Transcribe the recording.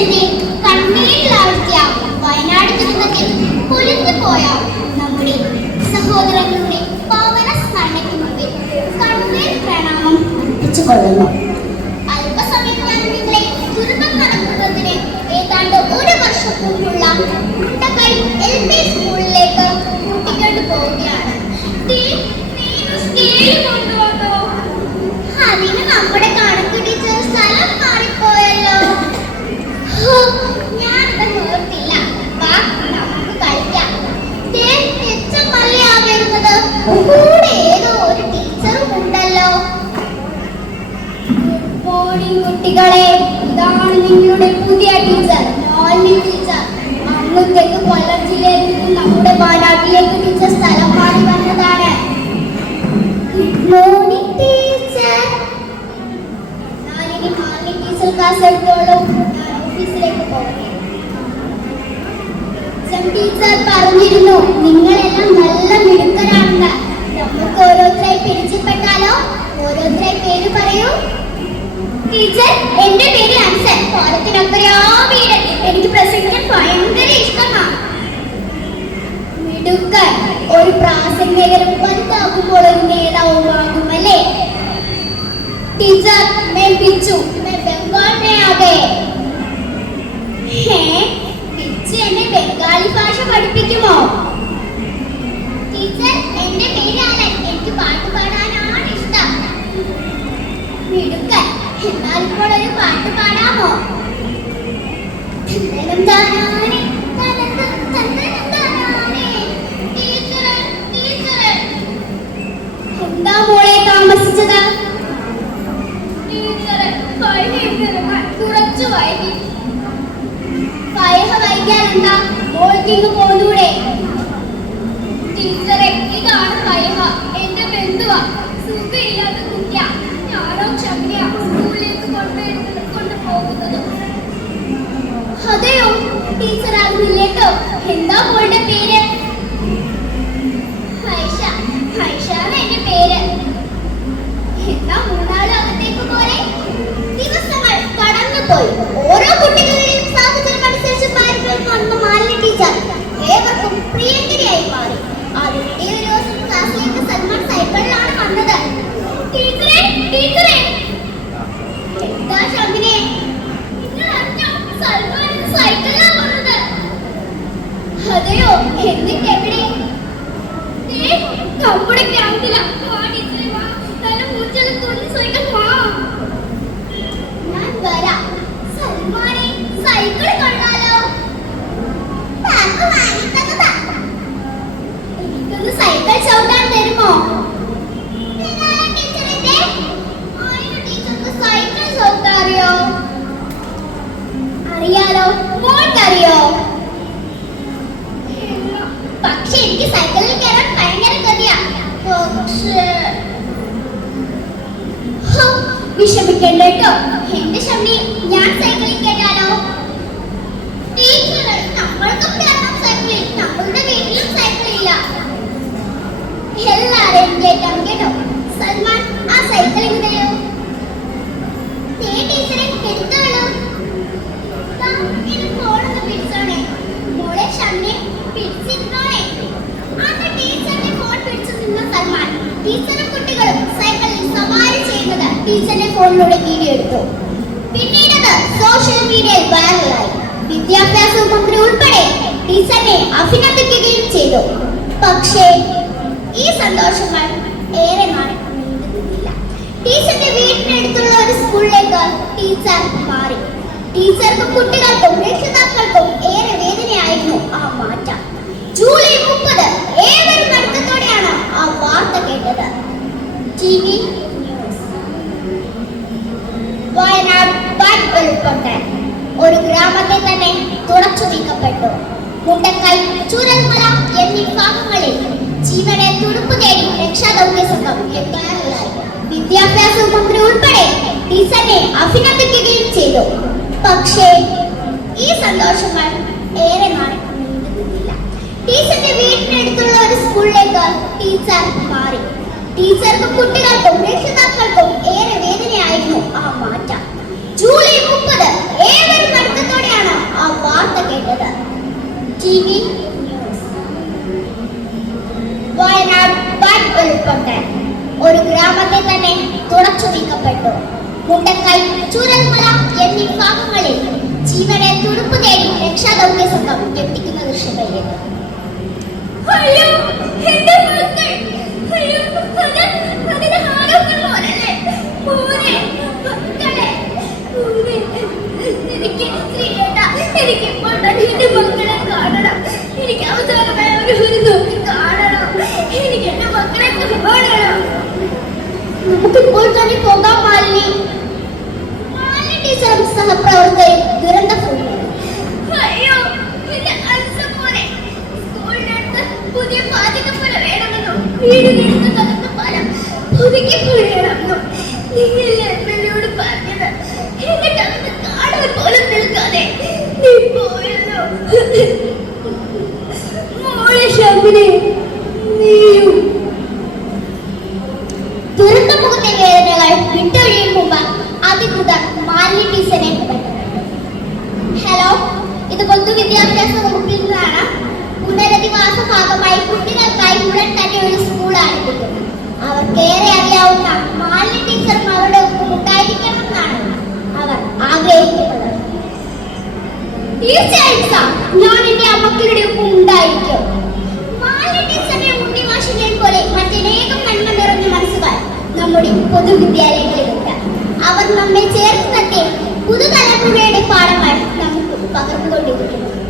ടീച്ചറിനെതിരെ കണ്ണീരിലാഴ്ത്തിയ വയനാട് ദുരന്തത്തിൽ പൊലിഞ്ഞു പോയ നമ്മുടെ സഹോദരങ്ങളുടെ പാവന സ്മരണയ്ക്ക് മുമ്പിൽ കണ്ണീർ പ്രണാമം അർപ്പിച്ചുകൊള്ളുന്നു അല്പസമയത്തിനുള്ളിലെ ദുരന്തം നടക്കുന്നതിന് ഏതാണ്ട് ഒരു വർഷം മുമ്പുള്ള മുണ്ടക്കൈ എൽ പി സ്കൂളിലേക്ക് കൂട്ടിക്കൊണ്ട് പോവുകയാണ്. കുട്ടികളെ ഇതാണ് നിങ്ങളുടെ പുതിയ ടീച്ചർ നോൽമി ടീച്ചർ അങ്ങത്തേക്ക് കൊല്ലം ജില്ലയിൽ നിന്ന് നമ്മുടെ വയനാട്ടിലേക്ക് ടീച്ചർ സ്ഥലം മാറി വന്നതാണ്. ഗുഡ് ടീച്ചർ ഞാനിനി മോർണിംഗ് ടീച്ചർ ക്ലാസ് എടുത്തോളൂ. ഞാൻ ഓഫീസിലേക്ക് പോകട്ടെ. ടീച്ചർ പറഞ്ഞിരുന്നു നിങ്ങളെല്ലാം നല്ല ടീച്ചർ എന്റെ ഭാഷ പഠിപ്പിക്കുമോ? ടീച്ചർ എന്റെ പേരാണ്. എനിക്ക് പാട്ട് പാടാൻ എന്താ മോളെ താമസിച്ചത്? കുറച്ചു വൈകി. വൈകിയാൽ എന്താ? മോൾക്കിങ് പോന്നൂടെ. എന്താ മോളുടെ പേര്? ഹൈഷ. എന്റെ പേര്? എന്താ മൂന്നാളും അകത്തേക്ക് പോലെ ദിവസങ്ങൾ കടന്നുപോയി. ഓരോ കുട്ടികളുടെയും വിഷമിക്കണ്ട കേട്ടോ. എന്റെ ശമി ഞാൻ സൈക്കിളിൽ സൈക്കിളിൽ ഫോണിലൂടെ വീഡിയോ എടുത്തു. സോഷ്യൽ മീഡിയയിൽ വിദ്യാഭ്യാസ മന്ത്രി അഭിനന്ദിക്കുകയും ചെയ്തു. പക്ഷേ ഈ ഒരു ടീച്ചർ മാറി. ടീച്ചർക്കും കുട്ടികൾക്കും ടി വി വയനാട് വൻ ഉരുൾപൊട്ടൽ ഒരു ഗ്രാമത്തെ തന്നെ തുടച്ചു നീക്കപ്പെട്ടു. മുണ്ടക്കൈ ചൂരൽമല എന്നീ ഭാഗങ്ങളിൽ ജീവനെ തുടുപ്പ് തേടി രക്ഷാദൗത്യ സംഘം എത്താറുള്ളായി വിദ്യാഭ്യാസ മന്ത്രി ഉൾപ്പെടെ ടീച്ചറിനെ അഭിനന്ദിക്കുകയും ചെയ്തു. പക്ഷേ ഈ സന്തോഷങ്ങൾ ഏറെ നാൾ ടീച്ചറിന്റെ വീടിനടുത്തുള്ള ഒരു സ്കൂളിലേക്ക് ടീച്ചർ മാറി. എളുപ്പങ്ങൾ ഒരു ഗ്രാമത്തെ തന്നെ തുടച്ചു നീക്കപ്പെട്ടു. മുണ്ടക്കൈ ചൂരൽമല എന്നീ ഭാഗങ്ങളിൽ ജീവനെ തുടുപ്പ് തേടി രക്ഷാദൗത്യ സംഘം എത്തിക്കുന്ന ദൃശ്യങ്ങളിലേക്ക് അയ്യോ എന്റെ മക്കൾ. അയ്യോ അത് അതിന്റെ ആരോഗ്യം പോലല്ലേ പോരെ മക്കളെ. പോരെ. എനിക്ക് മക്കളെ കാണണം. എനിക്ക് അവസാനമായ ഒരു ഒരു നോക്കി നമുക്കിപ്പോൾ തന്നെ പോകാം മാലിനി മാലിനി ടീച്ചറും സഹപ്രവർത്തകരും ദുരന്ത അയ്യോ പുതിയ പാചകപ്പുര വേണമെന്നോ? വീടിനടുത്ത് തകർന്ന പാലം പുതുക്കി പണിയണമെന്നോ നീയല്ലേ എന്നോട് പറഞ്ഞത്? എന്നിട്ട് അതൊന്ന് കാണാൻ പോലും നിൽക്കാതെ നീ പോയല്ലോ. മോളെ ശബരി അധികൃതർ മാലിന്യ ടീച്ചറെ ഹലോ ഇത് പൊതുവിദ്യാഭ്യാസ വകുപ്പിൽ നിന്നാണ്. പുനരധിവാസ ഭാഗമായി കുട്ടികൾക്കായി ഉടൻ തന്നെ ഒരു സ്കൂൾ ആരംഭിക്കും അവർക്കേറെ അറിയാവുന്ന മാലിന്യ ടീച്ചറും അവരുടെ ഒപ്പം ഉണ്ടായിരിക്കണം എന്നാണ് അവർ ആഗ്രഹിക്കുന്നത്. തീർച്ചയായും സാർ ഞാൻ എന്റെ അമ്മക്കളുടെ ഒപ്പം ഉണ്ടായിരിക്കും. മാലിന്യ ടീച്ചറിനെ നമ്മെ ചേർത്ത് തട്ടി പുതുതലമുറയുടെ പാഠങ്ങൾ നമുക്ക് പകർന്നുകൊണ്ടിരിക്കുന്നു.